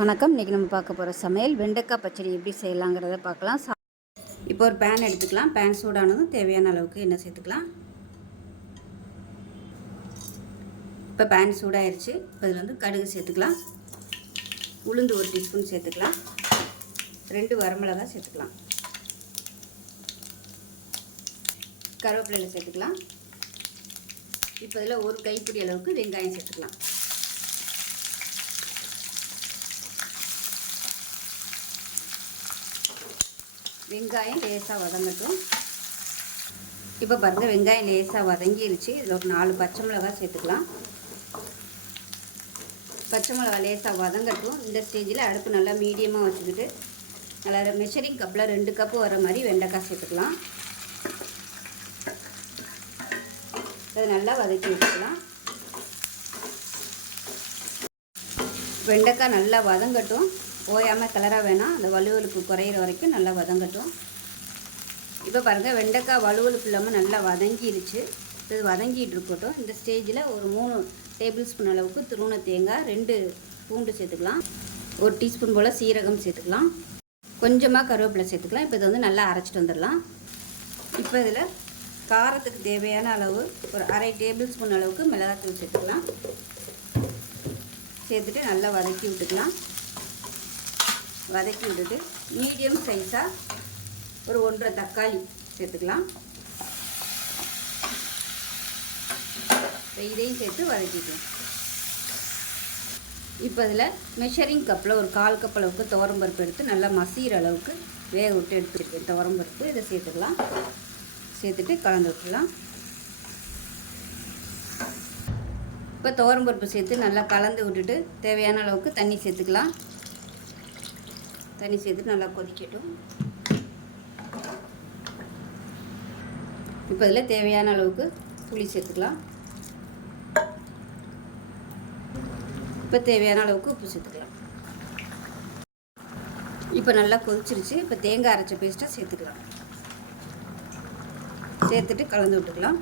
வணக்கம். இன்றைக்கி நம்ம பார்க்க போகிற சமையல் வெண்டைக்காய் பச்சடி எப்படி செய்யலாங்கிறத பார்க்கலாம். இப்போ ஒரு பேன் எடுத்துக்கலாம். பேன் சூடானதும் தேவையான அளவுக்கு எண்ணெய் சேர்த்துக்கலாம். இப்போ பேன் சூடாயிருச்சு. இப்போ இதில் வந்து கடுகு சேர்த்துக்கலாம். உளுந்து 1 டீஸ்பூன் சேர்த்துக்கலாம். 2 வரமிளகாய் சேர்த்துக்கலாம். கருவேப்பிலையில் சேர்த்துக்கலாம். இப்போ இதில் ஒரு கைப்பிடி அளவுக்கு வெங்காயம் சேர்த்துக்கலாம். வெங்காயம் லேசாக வதங்கட்டும். இப்போ பாருங்கள், வெங்காயம் லேசாக வதங்கிருச்சு. இதில் ஒரு 4 பச்சை மிளகாய் சேர்த்துக்கலாம். பச்சை மிளகாய் லேசாக வதங்கட்டும். இந்த ஸ்டேஜில் அடுப்பு நல்லா மீடியமாக வச்சுக்கிட்டு நல்லா மெஷரிங் கப்பில் 2 கப்பு வர மாதிரி வெண்டைக்காய் சேர்த்துக்கலாம். அதை நல்லா வதக்கி வச்சுக்கலாம். வெண்டைக்காய் நல்லா வதங்கட்டும். ஓயாமல் கிளற வேணாம். அந்த வலுவலுப்பு குறையிற வரைக்கும் நல்லா வதங்கட்டும். இப்போ பாருங்கள், வெண்டைக்காய் வலுவலுப்பு இல்லாமல் நல்லா வதங்கிடுச்சு. இது வதங்கிட்டு இருக்கட்டும். இந்த ஸ்டேஜில் ஒரு 3 டேபிள் ஸ்பூன் அளவுக்கு துருவன தேங்காய், 2 பூண்டு சேர்த்துக்கலாம். 1 டீஸ்பூன் போல் சீரகம் சேர்த்துக்கலாம். கொஞ்சமாக கருவேப்பிலை சேர்த்துக்கலாம். இப்போ இதை வந்து நல்லா அரைச்சிட்டு வந்துடலாம். இப்போ இதில் காரத்துக்கு தேவையான அளவு ஒரு 1/2 டேபிள் ஸ்பூன் அளவுக்கு மிளகாத்தூள் சேர்த்துக்கலாம். சேர்த்துட்டு நல்லா வதக்கி விட்டுக்கலாம். வதக்கி விட்டுட்டு மீடியம் சைஸாக ஒரு 1.5 தக்காளி சேர்த்துக்கலாம். இதையும் சேர்த்து வதக்கிக்கலாம். இப்போ இதில் மெஷரிங் கப்பில் ஒரு 1/4 கப் அளவுக்கு துவரம்பருப்பு எடுத்து நல்லா மசிகிற அளவுக்கு வேக விட்டு எடுத்துருக்கேன். துவரம்பருப்பு இதை சேர்த்துக்கலாம். சேர்த்துட்டு கலந்து விட்டுலாம். இப்போ துவரம்பருப்பு சேர்த்து நல்லா கலந்து விட்டுட்டு தேவையான அளவுக்கு தண்ணி சேர்த்துக்கலாம். தண்ணி சேர்த்து நல்லா கொதிக்கட்டும். இப்போ இதில் தேவையான அளவுக்கு புளி சேர்த்துக்கலாம். இப்போ தேவையான அளவுக்கு உப்பு சேர்த்துக்கலாம். இப்போ நல்லா கொதிச்சிருச்சு. இப்போ தேங்காய் அரைச்ச பேஸ்ட்டை சேர்த்துக்கலாம். சேர்த்துட்டு கலந்து விட்டுக்கலாம்.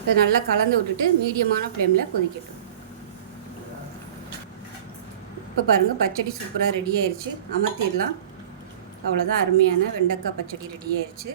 இப்போ நல்லா கலந்து விட்டுட்டு மீடியமான ஃப்ளேமில் கொதிக்கட்டும். இப்போ பாருங்கள், பச்சடி சூப்பராக ரெடி ஆயிடுச்சு. அமர்த்திடலாம். அவ்வளோதான், அருமையான வெண்டைக்காய் பச்சடி ரெடி ஆயிடுச்சு.